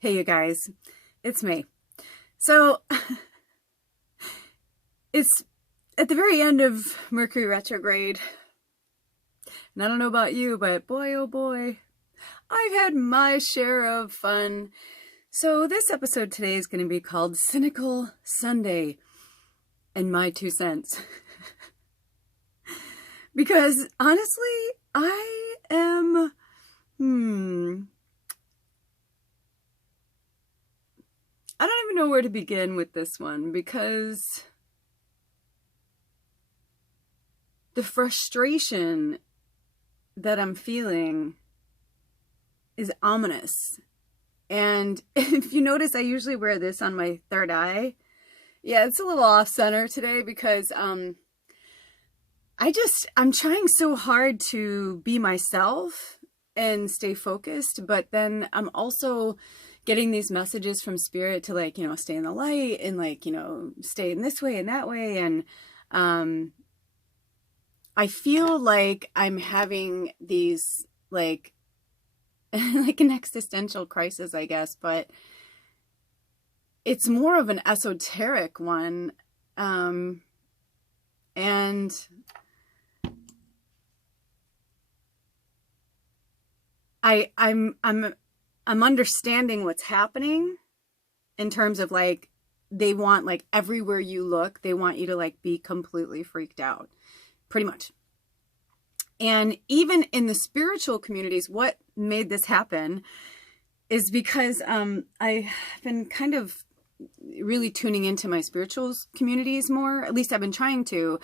Hey, you guys, it's me. So, it's at the very end of Mercury Retrograde, and I don't know about you, but boy, oh boy, I've had my share of fun. So, this episode today is going to be called Cynical Sunday, and my 2 cents. Because, honestly, I am, I don't even know where to begin with this one, because the frustration that I'm feeling is ominous. And if you notice, I usually wear this on my third eye. Yeah, it's a little off center today because I'm trying so hard to be myself and stay focused, but then I'm also getting these messages from spirit to stay in the light and stay in this way and that way. And I feel like I'm having these like an existential crisis, I guess, but it's more of an esoteric one. And I'm understanding what's happening in terms of they want everywhere you look, they want you to be completely freaked out. Pretty much. And even in the spiritual communities, what made this happen is because I've been kind of really tuning into my spiritual communities more. At least I've been trying to.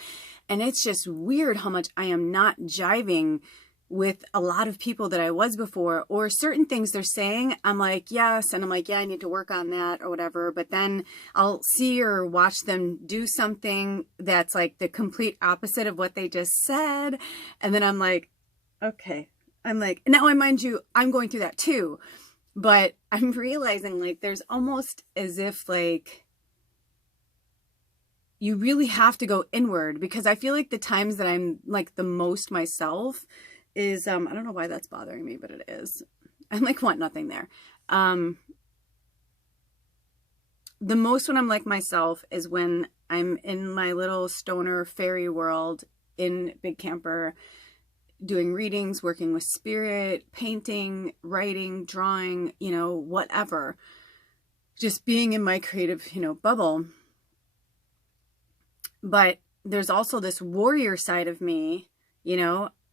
And it's just weird how much I am not jiving with a lot of people that I was before, or certain things they're saying, I'm like, yes. And I'm like, yeah, I need to work on that or whatever. But then I'll see or watch them do something that's like the complete opposite of what they just said. And then I'm like, okay. I'm like, now mind you, I'm going through that too. But I'm realizing there's almost as if you really have to go inward, because I feel like the times that I'm the most myself is, I don't know why that's bothering me, but it is. I'm want nothing there. The most when I'm myself is when I'm in my little stoner fairy world in Big Camper, doing readings, working with spirit, painting, writing, drawing, whatever. Just being in my creative, bubble. But there's also this warrior side of me,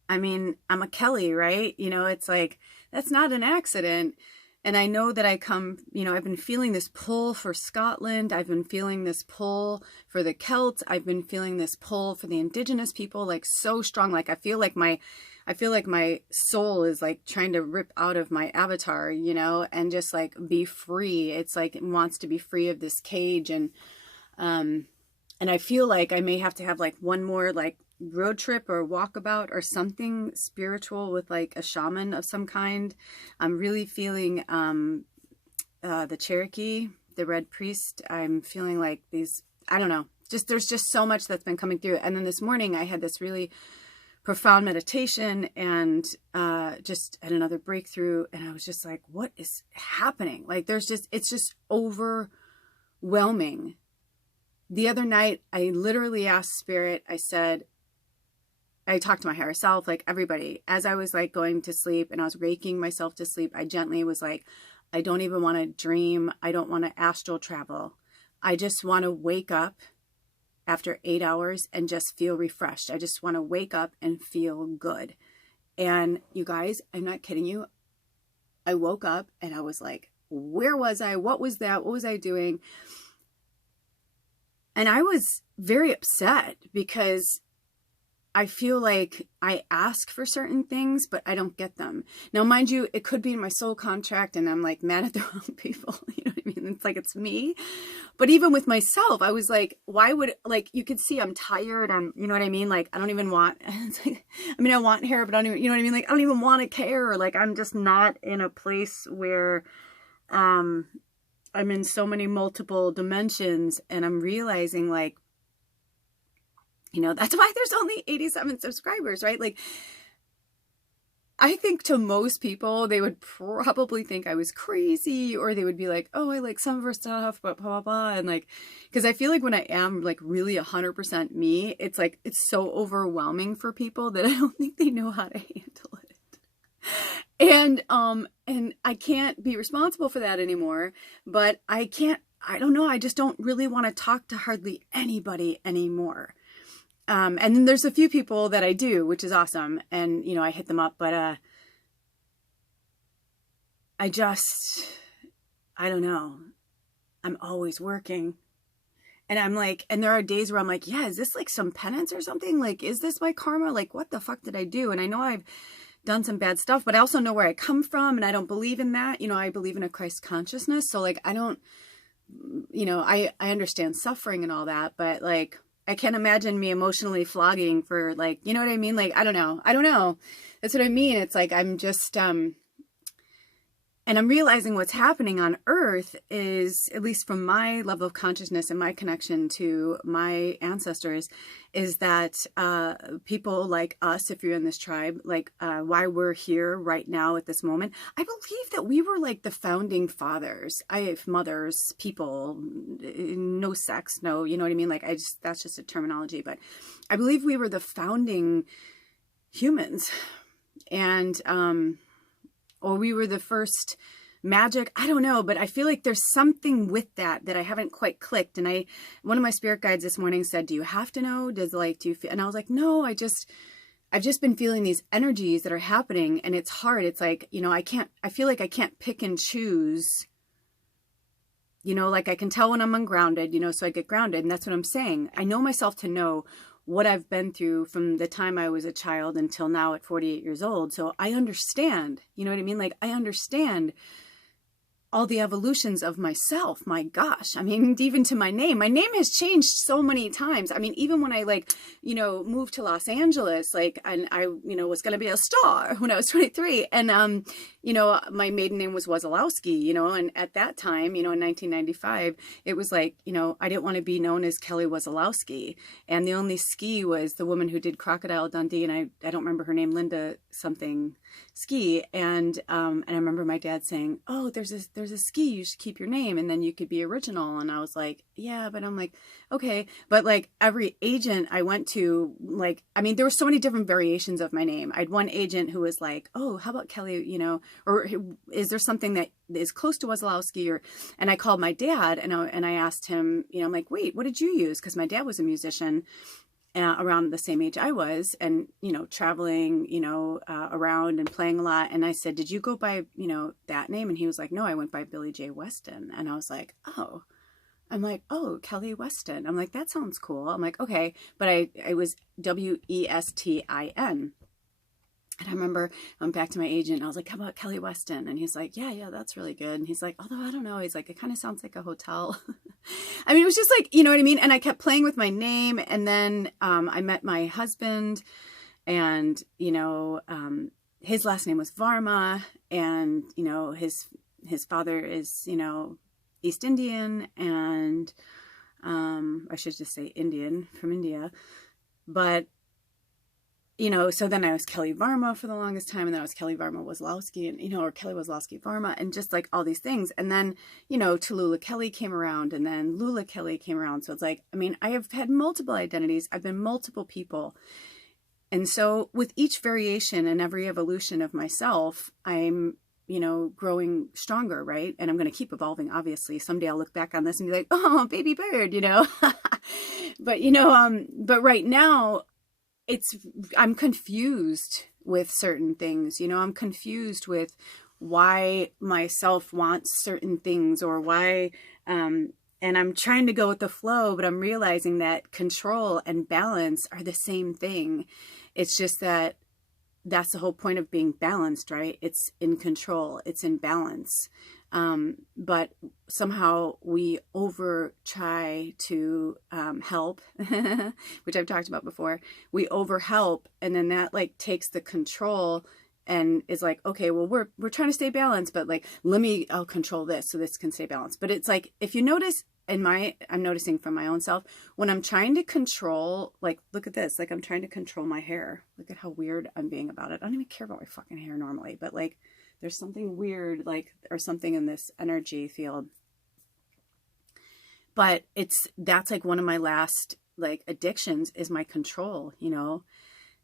I mean, I'm a Kelly, right? It's that's not an accident. And I know that I've been feeling this pull for Scotland. I've been feeling this pull for the Celts. I've been feeling this pull for the indigenous people, so strong. I feel like my soul is trying to rip out of my avatar, and just be free. It's it wants to be free of this cage. And I feel like I may have to have one more road trip or walkabout or something spiritual with a shaman of some kind. I'm really feeling the Cherokee, the Red Priest. I'm feeling these, I don't know, there's just so much that's been coming through. And then this morning I had this really profound meditation and just had another breakthrough, and I was just what is happening? It's just overwhelming. The other night I literally asked spirit, I talked to my higher self, everybody, as I was going to sleep and I was raking myself to sleep. I gently was I don't even want to dream. I don't want to astral travel. I just want to wake up after 8 hours and just feel refreshed. I just want to wake up and feel good. And you guys, I'm not kidding you. I woke up and I was where was I? What was that? What was I doing? And I was very upset because I feel I ask for certain things, but I don't get them. Now, mind you, it could be in my soul contract and I'm mad at the wrong people. You know what I mean? It's it's me. But even with myself, I was why would, you could see I'm tired. You know what I mean? I don't even want, I want hair, but I don't even, you know what I mean? I don't even want to care. I'm just not in a place where, I'm in so many multiple dimensions, and I'm realizing that's why there's only 87 subscribers, right? I think to most people, they would probably think I was crazy, or they would be like, oh, I like some of her stuff, but blah, blah, blah. And like, because I feel like when I am like really 100% me, it's like, it's so overwhelming for people that I don't think they know how to handle it. And I can't be responsible for that anymore, but I don't know. I just don't really want to talk to hardly anybody anymore. And then there's a few people that I do, which is awesome. And, I hit them up, but, I don't know. I'm always working. And I'm like, and there are days where I'm like, yeah, is this like some penance or something? Like, is this my karma? Like, what the fuck did I do? And I know I've done some bad stuff, but I also know where I come from, and I don't believe in that. I believe in a Christ consciousness. So like, I don't, I understand suffering and all that, but like, I can't imagine me emotionally flogging for like, you know what I mean? Like, I don't know. That's what I mean. It's like, I'm just, and I'm realizing what's happening on earth is, at least from my level of consciousness and my connection to my ancestors, is that people like us, if you're in this tribe, like why we're here right now at this moment, I believe that we were like the founding fathers. I have mothers, people, no sex, no, you know what I mean? Like that's just a terminology, but I believe we were the founding humans. And, or we were the first magic. I don't know, but I feel like there's something with that I haven't quite clicked. And one of my spirit guides this morning said, do you have to know? Do you feel? And I was like, no, I've just been feeling these energies that are happening, and it's hard. It's like, I feel like I can't pick and choose, like I can tell when I'm ungrounded, so I get grounded. And that's what I'm saying. I know myself to know what I've been through from the time I was a child until now at 48 years old. So I understand, you know what I mean? Like, I understand all the evolutions of myself. My gosh. I mean, even to my name has changed so many times. I mean, even when I moved to Los Angeles, and I, was going to be a star when I was 23. And, my maiden name was Wazalowski, and at that time, in 1995, it was like, I didn't want to be known as Kelly Wazalowski. And the only ski was the woman who did Crocodile Dundee. And I don't remember her name, Linda something ski. And I remember my dad saying, oh, there's a ski, you should keep your name and then you could be original. And I was like, yeah, but I'm like, okay. But like every agent I went to, there were so many different variations of my name. I had one agent who was like, oh, how about Kelly, or is there something that is close to Wazalowski? And I called my dad and I asked him, I'm like, wait, what did you use? Because my dad was a musician. Around the same age I was, and, traveling, around and playing a lot. And I said, did you go by, that name? And he was like, no, I went by Billy J. Weston. And I was like, oh, Kelly Weston. I'm like, that sounds cool. I'm like, okay. But I was Westin. And I remember I went back to my agent and I was like, how about Kelly Weston? And he's like, yeah, that's really good. And he's like, although I don't know. He's like, it kind of sounds like a hotel. I mean, it was just like, you know what I mean? And I kept playing with my name. And then I met my husband and, his last name was Varma. And, his father is, East Indian. And I should just say Indian, from India. But so then I was Kelly Varma for the longest time, and then I was Kelly Varma Wazalowski, and, or Kelly Wazalowski Varma, and just like all these things. And then, Tallulah Kelly came around, and then Lula Kelly came around. So it's like, I mean, I have had multiple identities. I've been multiple people. And so with each variation and every evolution of myself, I'm, growing stronger, right? And I'm going to keep evolving, obviously. Someday I'll look back on this and be like, oh, baby bird, But, but right now, I'm confused with certain things, I'm confused with why myself wants certain things or why, and I'm trying to go with the flow, but I'm realizing that control and balance are the same thing. It's just that that's the whole point of being balanced, right? It's in control, it's in balance. But somehow we try to help, which I've talked about before. We over help, and then that takes the control and is like, okay, well, we're trying to stay balanced, but I'll control this so this can stay balanced. But it's like, if you notice, I'm noticing from my own self, when I'm trying to control, like, look at this, like I'm trying to control my hair. Look at how weird I'm being about it. I don't even care about my fucking hair normally, but like there's something weird, like, or something in this energy field. But that's like one of my last like addictions is my control, you know,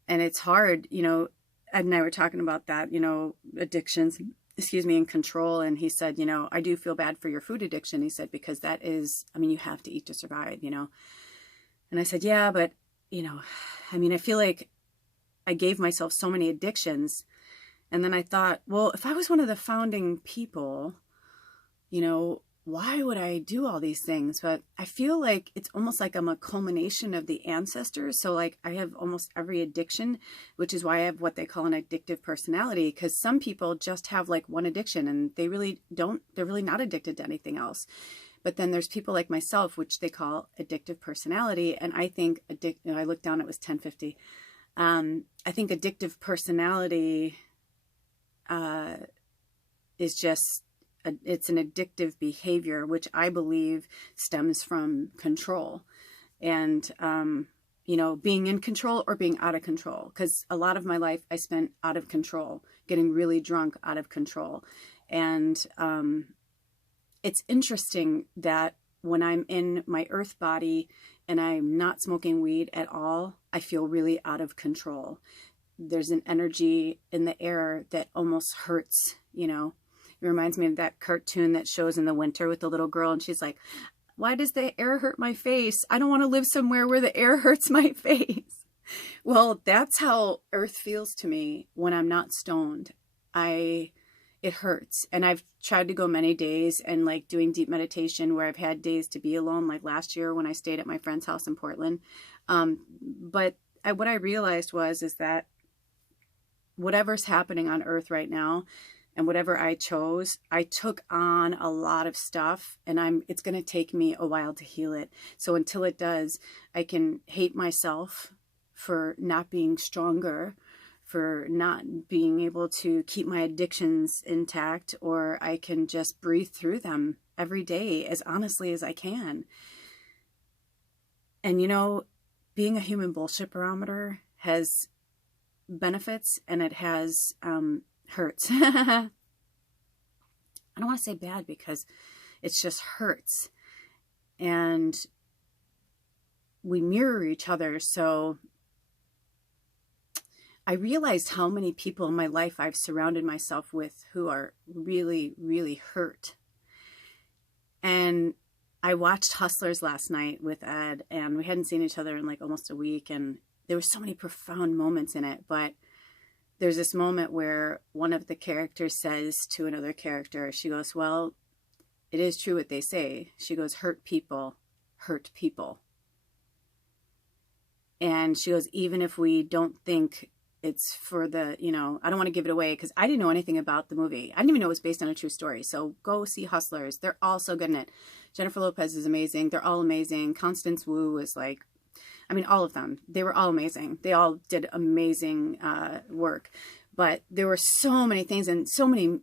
and it's hard, you know. Ed and I were talking about that, you know, addictions, excuse me, and control. And he said, you know, I do feel bad for your food addiction. He said, because that is, I mean, you have to eat to survive, you know. And I said, yeah, but, you know, I mean, I feel like I gave myself so many addictions. And then I thought, well, if I was one of the founding people, you know, why would I do all these things? But I feel like it's almost like I'm a culmination of the ancestors. So like I have almost every addiction, which is why I have what they call an addictive personality. Because some people just have like one addiction and they really don't, they're really not addicted to anything else. But then there's people like myself, which they call addictive personality. And I think, I looked down, it was 1050. I think addictive personality is just, it's an addictive behavior, which I believe stems from control and, you know, being in control or being out of control. Because a lot of my life I spent out of control, getting really drunk out of control. And it's interesting that when I'm in my earth body and I'm not smoking weed at all, I feel really out of control. There's an energy in the air that almost hurts, you know. It reminds me of that cartoon that shows in the winter with the little girl, and she's like, why does the air hurt my face? I don't want to live somewhere where the air hurts my face. Well, that's how earth feels to me when I'm not stoned. It hurts. And I've tried to go many days and like doing deep meditation where I've had days to be alone, like last year when I stayed at my friend's house in Portland. But what I realized is that whatever's happening on earth right now, and whatever I chose, I took on a lot of stuff and it's going to take me a while to heal it. So until it does, I can hate myself for not being stronger, for not being able to keep my addictions intact, or I can just breathe through them every day as honestly as I can. And, you know, being a human bullshit barometer has benefits and it has, hurts. I don't want to say bad because it's just hurts. And we mirror each other. So I realized how many people in my life I've surrounded myself with who are really, really hurt. And I watched Hustlers last night with Ed, and we hadn't seen each other in like almost a week. And there were so many profound moments in it, but there's this moment where one of the characters says to another character, she goes, well, it is true what they say. She goes, hurt people hurt people. And she goes, even if we don't think it's for the, you know, I don't want to give it away because I didn't know anything about the movie. I didn't even know it was based on a true story. So go see Hustlers. They're all so good in it. Jennifer Lopez is amazing. They're all amazing. Constance Wu is like, I mean, all of them, they were all amazing. They all did amazing work, but there were so many things and so many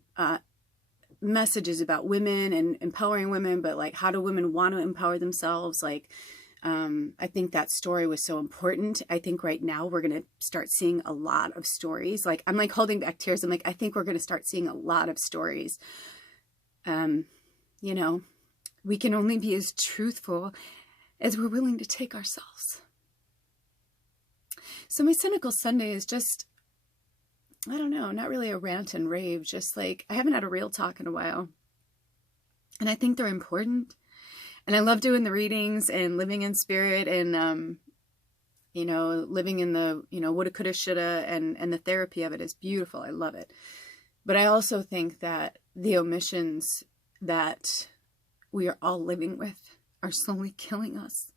messages about women and empowering women, but like, how do women want to empower themselves? Like, I think that story was so important. I think right now we're going to start seeing a lot of stories. Like, I'm like holding back tears. I'm like, I think we're going to start seeing a lot of stories. You know, we can only be as truthful as we're willing to take ourselves. So my Cynical Sunday is just, I don't know, not really a rant and rave, just like, I haven't had a real talk in a while. And I think they're important. And I love doing the readings and living in spirit and, you know, living in the, you know, woulda, coulda, shoulda, and the therapy of it is beautiful. I love it. But I also think that the omissions that we are all living with are slowly killing us.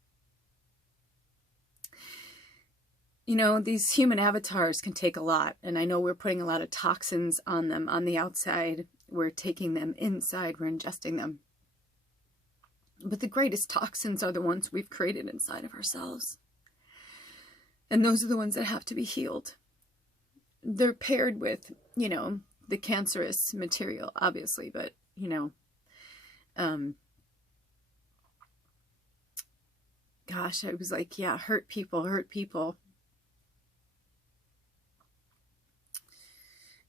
You know, these human avatars can take a lot, and I know we're putting a lot of toxins on them on the outside. We're taking them inside, we're ingesting them. But the greatest toxins are the ones we've created inside of ourselves. And those are the ones that have to be healed. They're paired with, you know, the cancerous material, obviously, but, you know, gosh, I was like, yeah, hurt people, hurt people.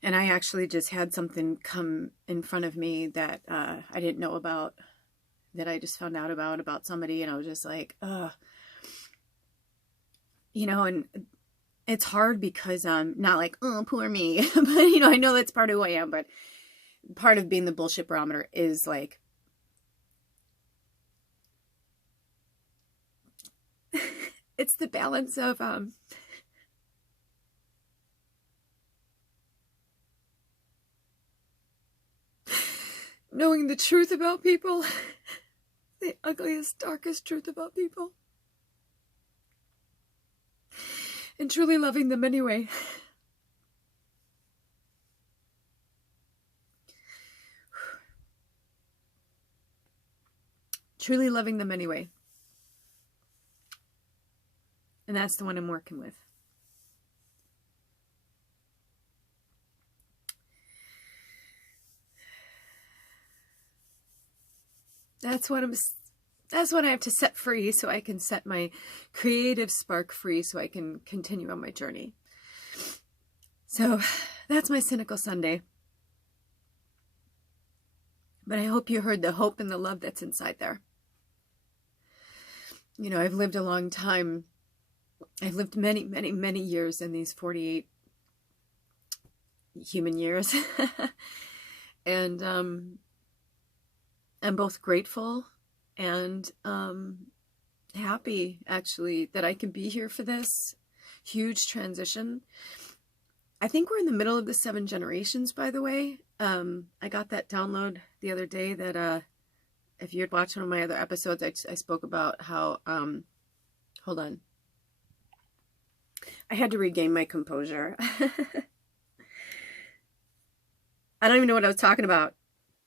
And I actually just had something come in front of me that I didn't know about, that I just found out about somebody, and I was just like, ugh. You know, and it's hard because I'm not like, oh, poor me. But, you know, I know that's part of who I am, but part of being the bullshit barometer is like, it's the balance of, knowing the truth about people, the ugliest, darkest truth about people, and truly loving them anyway. Truly loving them anyway. And that's the one I'm working with. That's what I have to set free, so I can set my creative spark free, so I can continue on my journey. So that's my Cynical Sunday. But I hope you heard the hope and the love that's inside there. You know, I've lived a long time. I've lived many, many, many years in these 48 human years. And I'm both grateful and happy, actually, that I can be here for this huge transition. I think we're in the middle of the 7 generations, by the way. I got that download the other day that if you had watched one of my other episodes, I spoke about how, hold on. I had to regain my composure. I don't even know what I was talking about.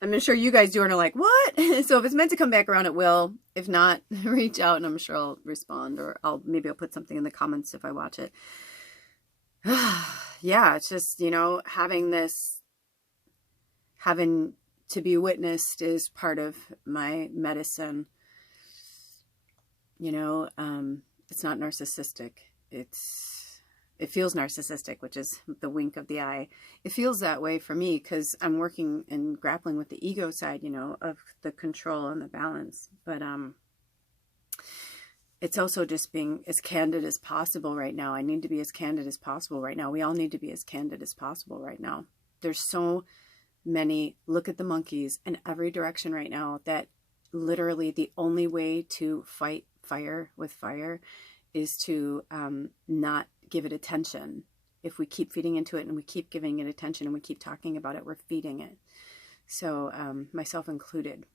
I'm sure you guys do and are like, what? So if it's meant to come back around, it will. If not, reach out and I'm sure I'll respond, or maybe I'll put something in the comments if I watch it. Yeah, it's just, you know, having to be witnessed is part of my medicine. You know, it's not narcissistic. It feels narcissistic, which is the wink of the eye. It feels that way for me because I'm working and grappling with the ego side, you know, of the control and the balance. But it's also just being as candid as possible right now. I need to be as candid as possible right now. We all need to be as candid as possible right now. There's so many, look at the monkeys in every direction right now, that literally the only way to fight fire with fire is to not give it attention. If we keep feeding into it and we keep giving it attention and we keep talking about it, we're feeding it. So myself included.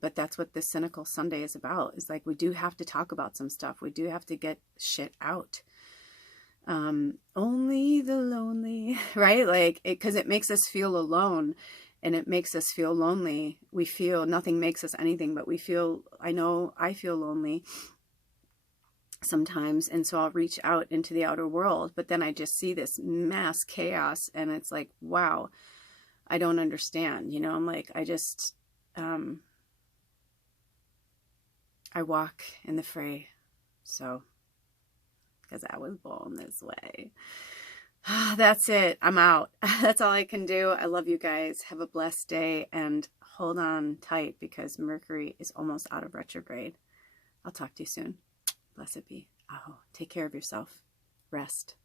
But that's what this Cynical Sunday is about. Is like, we do have to talk about some stuff. We do have to get shit out. Only the lonely, right? Like, because it makes us feel alone and it makes us feel lonely. We feel nothing makes us anything, but we feel, I know I feel lonely sometimes, and so I'll reach out into the outer world, but then I just see this mass chaos and it's like, wow, I don't understand, you know. I'm like, I just I walk in the fray, so because I was born this way. That's it, I'm out. That's all I can do. I love you guys. Have a blessed day and hold on tight because Mercury is almost out of retrograde. I'll talk to you soon. Blessed be. Oh, take care of yourself. Rest.